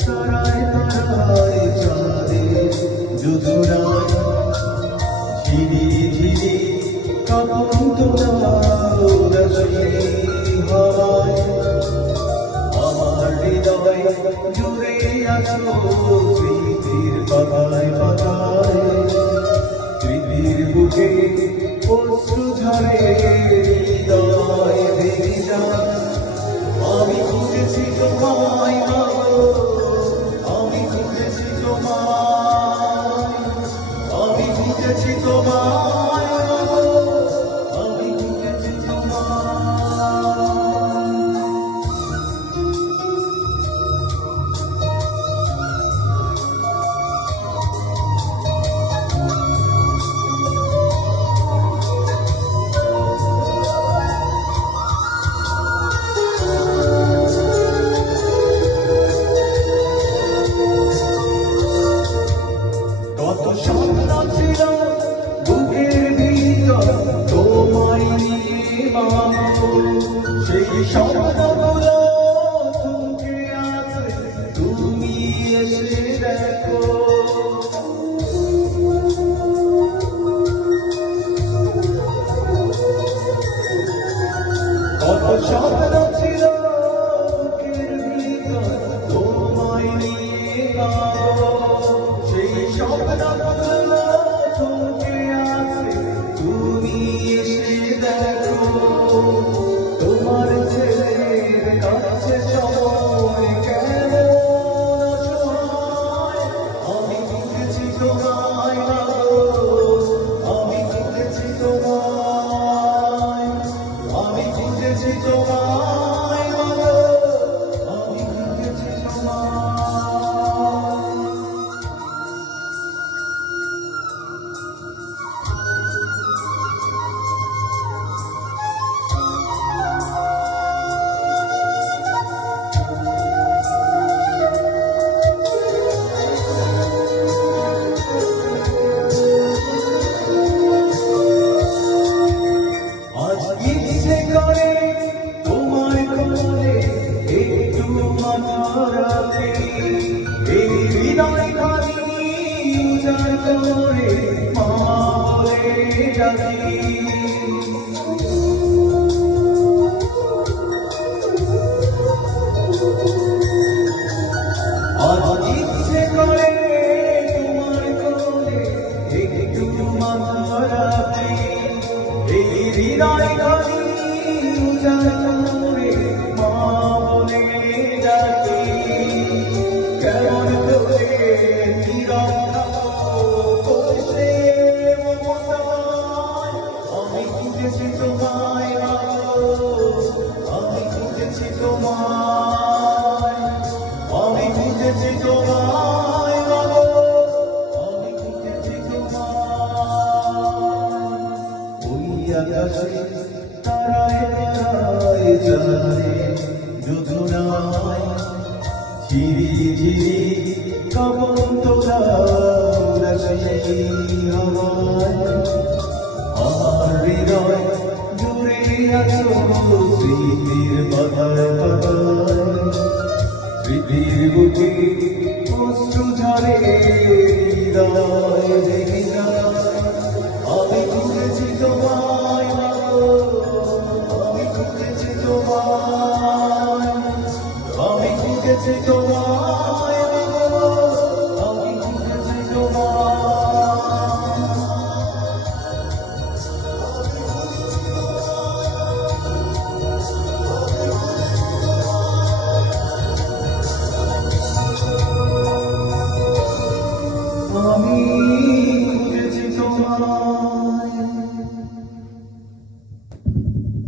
তারায় তারায় চাঁদের যোজনায় ঝিরি ঝিরি কাঁপন তোলার উদাসী হাওয়ায় আমার হৃদয় জুড়ে আছো স্মৃতির পাতায় পাতায় স্মৃতির বুকে অশ্রু ঝরে হৃদয় ভেঙে যায় আমি খুঁজেছি তোমায় আমি খুঁজেছি তোমায় আমি খুঁজেছি তোমায় আমি খুঁজেছি তোমায় কত স্বপ্ন ছিল বুকের ভিতর তোমায় নিয়ে মাগো সেই স্বপ্নগুলো থমকে আছে তুমি এসে দেখো কত স্বপ্ন ছিল বুকের ভিতর তোমায় নিয়ে মাগো সেই স্বপ্নগুলো থমকে আছে তুমি এসে দেখো তোমার ছেলের কাছে সময় কেমন অসহায় আমি খুঁজেছি তোমায় আমি খুঁজেছি তোমায় আমি খুঁজেছি তোমায় আমি খুঁজেছি তোমায় আজ ইচ্ছে করে তোমায় কোলে একটু মাথা রাখি এই হৃদয় খালি উজাড় করে মা বলে ডাকি আজ ইচ্ছে করে তোমায় কোলে একটু মাথা রাখি এই হৃদয় খালি উজাড় করে মা বলে ডাকি কেমন করে নীরব বসে মমতায় আমি খুঁজেছি তোমায় আমি খুঁজেছি তোমায় আমি খুঁজেছি তোমায় আমি খুঁজেছি তোমায় ওই আকাশে তারায় তারায় চাঁদে যোজনায় ঝিরি ঝিরি কাঁপন তোলার উদাসী হাওয়ায় আমার হৃদয় জুড়ে আছো স্মৃতির পাতায় পাতায় স্মৃতির বুকে অশ্রু ঝরে হৃদয় ভেঙে যায় আমি খুঁজেছি তোমায় আমি খুঁজেছি তোমায় আমি খুঁজেছি তোমায়